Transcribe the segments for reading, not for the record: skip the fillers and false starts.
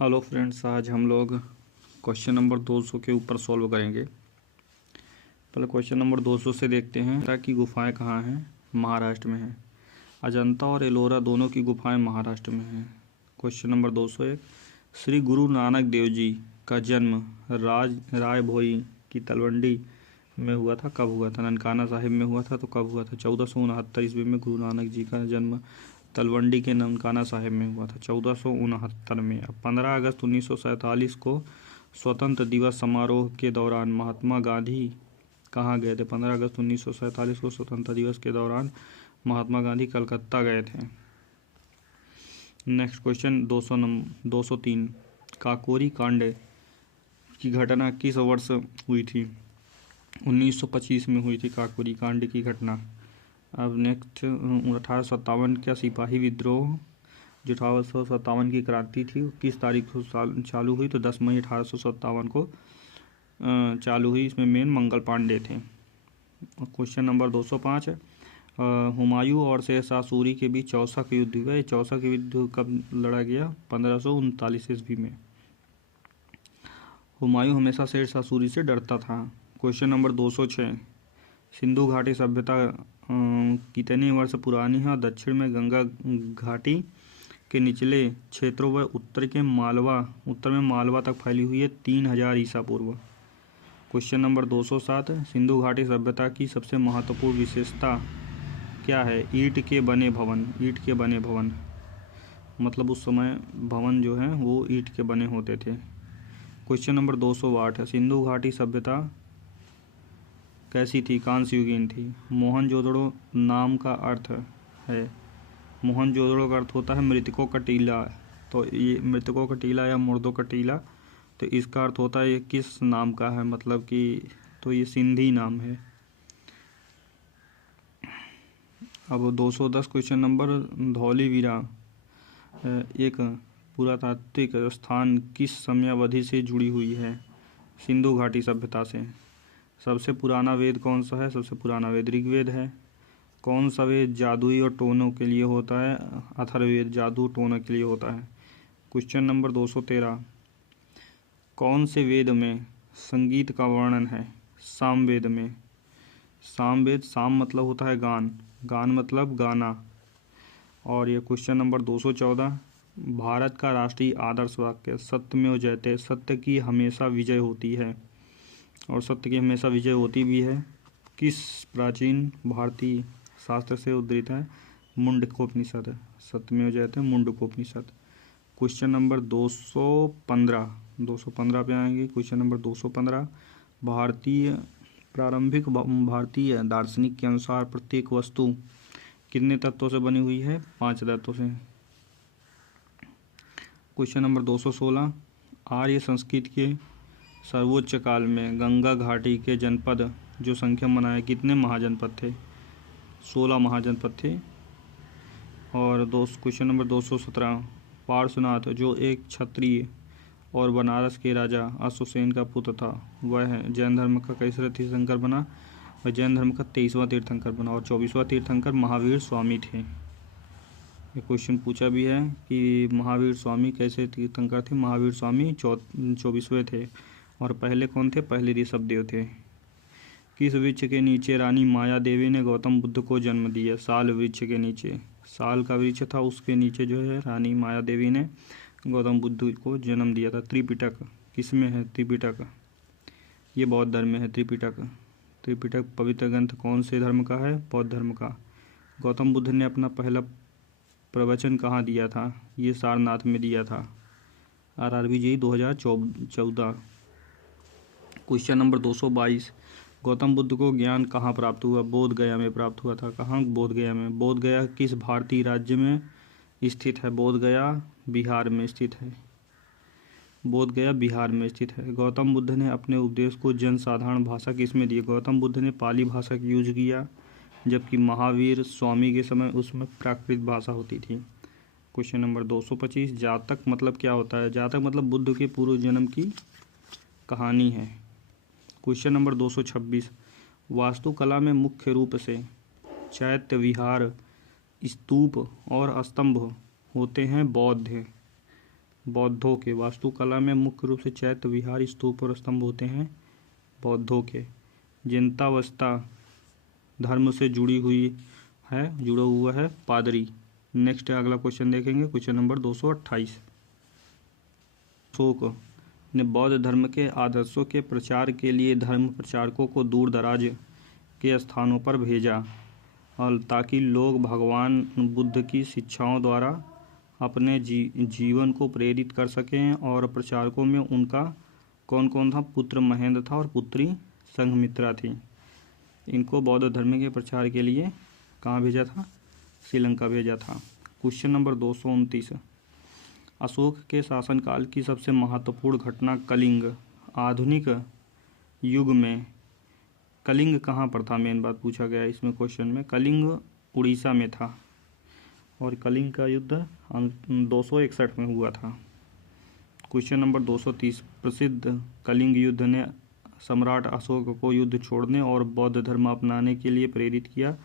Hello friends, आज हम लोग क्वेश्चन नंबर 200 के ऊपर सॉल्व करेंगे। पहले क्वेश्चन नंबर 200 से देखते हैं। अजंता की गुफाएं कहाँ हैं? महाराष्ट्र में हैं। अजंता और एलोरा दोनों की गुफाएं महाराष्ट्र में हैं। क्वेश्चन नंबर 201, श्री गुरु नानक देव जी का जन्म राय भोई की तलवंडी में हुआ था। कब हुआ था? ननकाना साहिब में हुआ था। तो कब हुआ था? 1469 ईस्वी में गुरु नानक जी का जन्म तलवंडी के ननकाना साहिब में हुआ था, 1469 में। अब 15 अगस्त 1947 को स्वतंत्र दिवस समारोह के दौरान महात्मा गांधी कहाँ गए थे? 15 अगस्त 1947 को स्वतंत्रता दिवस के दौरान महात्मा गांधी कलकत्ता गए थे। नेक्स्ट क्वेश्चन 203, काकोरी कांड की घटना किस वर्ष हुई थी? 1925 में हुई थी काकोरी कांड की घटना। अब नेक्स्ट 1857 का सिपाही विद्रोह, जो 1857 की क्रांति थी, किस तारीख को चालू हुई? तो 10 मई 1857 को चालू हुई। इसमें मेन मंगल पांडे थे। क्वेश्चन नंबर 205, हुमायूं और शेरशाह सूरी के बीच चौसा का युद्ध हुआ। चौसा का युद्ध कब लड़ा गया? 1539 ईस्वी में। हुमायूं हमेशा शेरशाह सूरी से डरता था। क्वेश्चन नंबर 206, सिंधु घाटी सभ्यता कितने वर्ष पुरानी है? दक्षिण में गंगा घाटी के निचले क्षेत्रों व उत्तर में मालवा तक फैली हुई है। 3000 ईसा पूर्व। क्वेश्चन नंबर 207, सिंधु घाटी सभ्यता की सबसे महत्वपूर्ण विशेषता क्या है? ईंट के बने भवन, मतलब उस समय भवन जो है वो ईंट के बने होते थे। क्वेश्चन नंबर 208, सिंधु घाटी सभ्यता कैसी थी? कांस्ययुगीन थी। मोहनजोदड़ो नाम का अर्थ है? मोहनजोदड़ो का अर्थ होता है मृतकों का टीला। तो ये मृतकों का टीला या मुर्दों का टीला, तो इसका अर्थ होता है ये किस नाम का है? मतलब कि तो ये सिंधी नाम है। अब 210 क्वेश्चन नंबर, धौलीवीरा एक पुरातात्विक स्थान किस समयावधि से जुड़ी हुई है? सिंधु घाटी सभ्यता से। सबसे पुराना वेद कौन सा है? सबसे पुराना वेद ऋग्वेद है। कौन सा वेद जादुई और टोनों के लिए होता है? अथर्ववेद जादू टोनों के लिए होता है। क्वेश्चन नंबर 213, कौन से वेद में संगीत का वर्णन है? सामवेद में। सामवेद, साम मतलब होता है गान, गान मतलब गाना। और ये क्वेश्चन नंबर 214, भारत का राष्ट्रीय आदर्श वाक्य सत्यमेव जयते, सत्य की हमेशा विजय होती है। और सत्य की हमेशा विजय होती भी है। किस प्राचीन भारतीय शास्त्र से उद्धृत है? मुंडकोपनिषद। सत्यमेव जयते मुंडकोपनिषद। क्वेश्चन नंबर 215 पे आएंगे। क्वेश्चन नंबर 215, प्रारंभिक भारतीय दार्शनिक के अनुसार प्रत्येक वस्तु कितने तत्वों से बनी हुई है? 5 तत्वों से। क्वेश्चन नंबर 216, आर्य संस्कृति के सर्वोच्च काल में गंगा घाटी के जनपद जो संख्या मनाए, कितने महाजनपद थे? 16 महाजनपद थे। और क्वेश्चन नंबर 217, पार्श्वनाथ जो एक क्षत्रिय और बनारस के राजा अश्वसेन का पुत्र था, वह जैन धर्म का कैसा तीर्थंकर बना? वह जैन धर्म का 23वां तीर्थंकर बना। और 24वां तीर्थंकर महावीर स्वामी थे। ये क्वेश्चन पूछा भी है कि महावीर स्वामी कैसे तीर्थंकर थे? महावीर स्वामी 24वें थे। और पहले कौन थे? पहले ऋषभदेव थे। किस वृक्ष के नीचे रानी माया देवी ने गौतम बुद्ध को जन्म दिया? साल वृक्ष के नीचे। साल का वृक्ष था, उसके नीचे जो है रानी माया देवी ने गौतम बुद्ध को जन्म दिया था। त्रिपिटक किस में है? त्रिपिटक ये बौद्ध धर्म में है। त्रिपिटक पवित्र ग्रंथ कौन से धर्म का है? बौद्ध धर्म का। गौतम बुद्ध ने अपना पहला प्रवचन कहाँ दिया था? ये सारनाथ में दिया था। RRB JEE 2014। Question number 222, Gautam Buddha को ज्ञान कहाँ प्राप्त हुआ? बोध गया में प्राप्त हुआ था। कहाँ? बोध गया में। बोध गया किस भारतीय राज्य में स्थित है? बोध गया बिहार में स्थित है। बोध गया बिहार में स्थित है। गौतम बुद्ध ने अपने उपदेश को जनसाधारण भाषा किस में दी? गौतम बुद्ध ने पाली भाषा का यूज किया, जबकि महावीर स्वामी के समय उसमें प्राकृत भाषा होती थी। क्वेश्चन नंबर 225, जातक मतलब क्या होता है? जातक मतलब बुद्ध के पूर्व जन्म की कहानी है। क्वेश्चन नंबर 226, वास्तुकला में मुख्य रूप से चैत्य विहार, स्तूप और स्तंभ होते हैं बौद्ध बौद्धों के। वास्तुकला में मुख्य रूप से चैत्य विहार, स्तूप और स्तंभ होते हैं बौद्धों के। जिनतावस्था धर्म से जुड़ा हुआ है पादरी। नेक्स्ट अगला क्वेश्चन देखेंगे, क्वेश्चन नंबर 228। अशोक ने बौद्ध धर्म के आदर्शों के प्रचार के लिए धर्म प्रचारकों को दूर दराज के स्थानों पर भेजा, और ताकि लोग भगवान बुद्ध की शिक्षाओं द्वारा अपने जीवन को प्रेरित कर सकें। और प्रचारकों में उनका कौन कौन था? पुत्र महेंद्र था और पुत्री संघमित्रा थी। इनको बौद्ध धर्म के प्रचार के लिए कहाँ भेजा था? श्रीलंका भेजा था। Question number 229। अशोक के शासनकाल की सबसे महत्वपूर्ण घटना कलिंग। आधुनिक युग में कलिंग कहाँ पर था? मेन बात पूछा गया इसमें क्वेश्चन में। कलिंग उड़ीसा में था और कलिंग का युद्ध 261 में हुआ था। Question number 230। प्रसिद्ध कलिंग युद्ध ने सम्राट अशोक को युद्ध छोड़ने और बौद्ध धर्म अपनाने के लिए प्रेरित किया।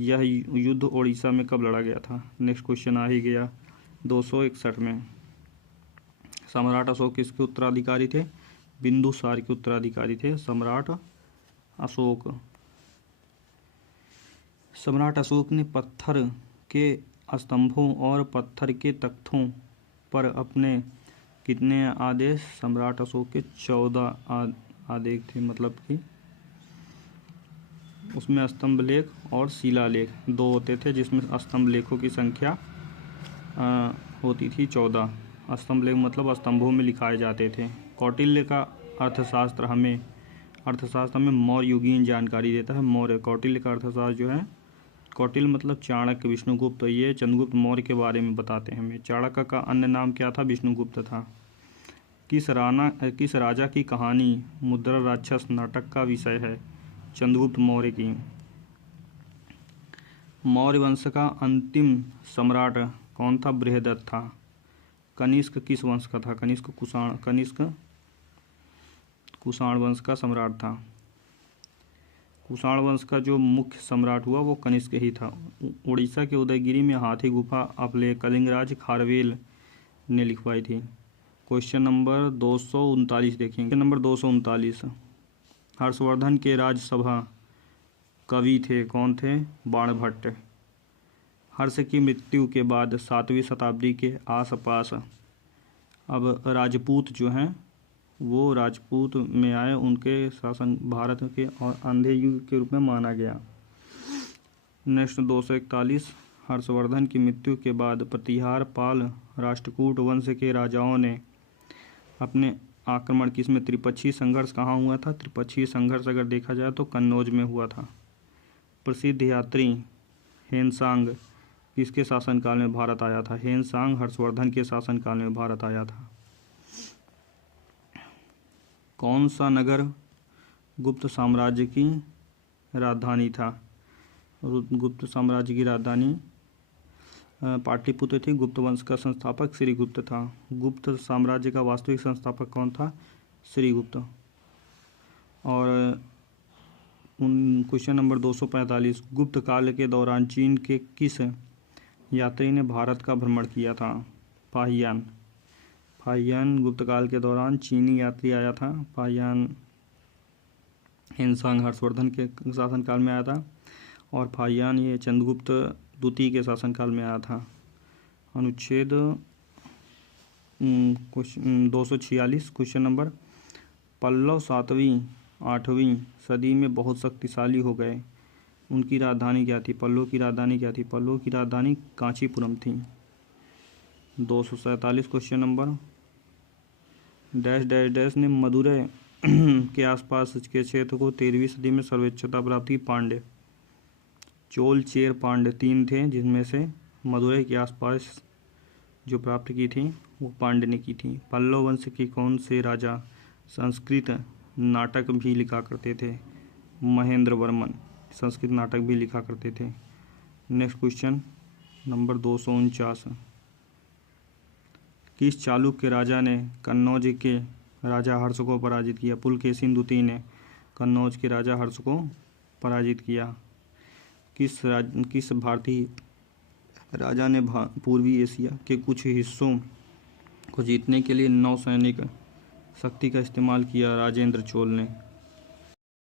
यह युद्ध उड़ीसा में कब लड़ा गया था? नेक्स्ट क्वेश्चन आ ही गया 261 में। सम्राट अशोक किसके उत्तराधिकारी थे? बिंदुसार के उत्तराधिकारी थे सम्राट अशोक। सम्राट अशोक ने पत्थर के स्तंभों और पत्थर के तख्तों पर अपने कितने आदेश? सम्राट अशोक के 14 आदेश थे, मतलब कि उसमें स्तंभ लेख और शिलालेख 2 होते थे, जिसमें स्तंभ लेखों की संख्या होती थी 14। स्तंभ लेख मतलब स्तंभों में लिखाए जाते थे। कौटिल्य का अर्थशास्त्र हमें मौर्य युगीन जानकारी देता है। मौर्य कौटिल्य का अर्थशास्त्र जो है, कौटिल्य मतलब चाणक्य, विष्णुगुप्त, ये चंद्रगुप्त मौर्य के बारे में बताते हैं हमें। चाणक्य का अन्य नाम क्या था? विष्णुगुप्त था। किस राजा की कहानी मुद्रा राक्षस नाटक का विषय है? चंद्रगुप्त मौर्य की। मौर्य वंश का अंतिम सम्राट कौन था? बृहदत्त था। कनिष्क किस वंश का था? कनिष्क कुषाण वंश का सम्राट था। कुषाण वंश का जो मुख्य सम्राट हुआ वो कनिष्क ही था। उड़ीसा के उदयगिरी में हाथी गुफा अभिलेख कलिंगराज खारवेल ने लिखवाई थी। क्वेश्चन नंबर 239 देखेंगे। Question number 239। हर्षवर्धन के राज्यसभा कवि थे, कौन थे? बाणभट्ट। हर्ष की मृत्यु के बाद 7वीं शताब्दी के आसपास अब राजपूत जो हैं वो राजपूत में आए। उनके शासन भारत के और अंधे युग के रूप में माना गया। नेक्स्ट 241। हर्षवर्धन की मृत्यु के बाद प्रतिहार पाल राष्ट्रकूट वंश के राजाओं ने अपने आक्रमण की, इसमें त्रिपक्षीय संघर्ष कहाँ हुआ था? त्रिपक्षीय संघर्ष अगर देखा जाए तो कन्नौज में हुआ था। प्रसिद्ध यात्री हेनसांग किसके शासनकाल में भारत आया था? हेनसांग हर्षवर्धन के शासनकाल में भारत आया था। कौन सा नगर गुप्त साम्राज्य की राजधानी था? गुप्त साम्राज्य की राजधानी पाटलिपुत्र थी। गुप्त वंश का संस्थापक श्रीगुप्त था। गुप्त साम्राज्य का वास्तविक संस्थापक कौन था? श्रीगुप्त। और क्वेश्चन नंबर 245। गुप्त काल के दौरान चीन के किस यात्री ने भारत का भ्रमण किया था? फाहियान। फाहियान गुप्त काल के दौरान चीनी यात्री आया था। फाहियान हेनसांग हर्षवर्धन के शासनकाल में आया था और फाहियान ये चंद्रगुप्त द्वितीय के शासनकाल में आया था। अनुच्छेद 246। Question number. पल्लव 7वीं 8वीं सदी में बहुत शक्तिशाली हो गए, उनकी राजधानी क्या थी? पल्लव की राजधानी क्या थी? पल्लव की राजधानी कांचीपुरम थी। 247। Question number. Dash dash dash ने मदुरै के आसपास के क्षेत्र को 13वीं सदी में सर्वोच्चता प्राप्त की? पांड्य। चोल चेर पांड्य 3 थे, जिनमें से मदुरै के आसपास जो प्राप्त की थी वो पांड्य ने की थी। पल्लव वंश के कौन से राजा संस्कृत नाटक भी लिखा करते थे? महेंद्र वर्मन संस्कृत नाटक भी लिखा करते थे। Next question number 249। किस चालुक्य राजा ने कन्नौज के राजा हर्ष को पराजित किया? पुलकेशिन द्वितीय ने कन्नौज के राजा हर्ष को पराजित किया। किस भारतीय राजा ने पूर्वी एशिया के कुछ हिस्सों को जीतने के लिए नौसैनिक शक्ति का इस्तेमाल किया राजेंद्र चोल ने।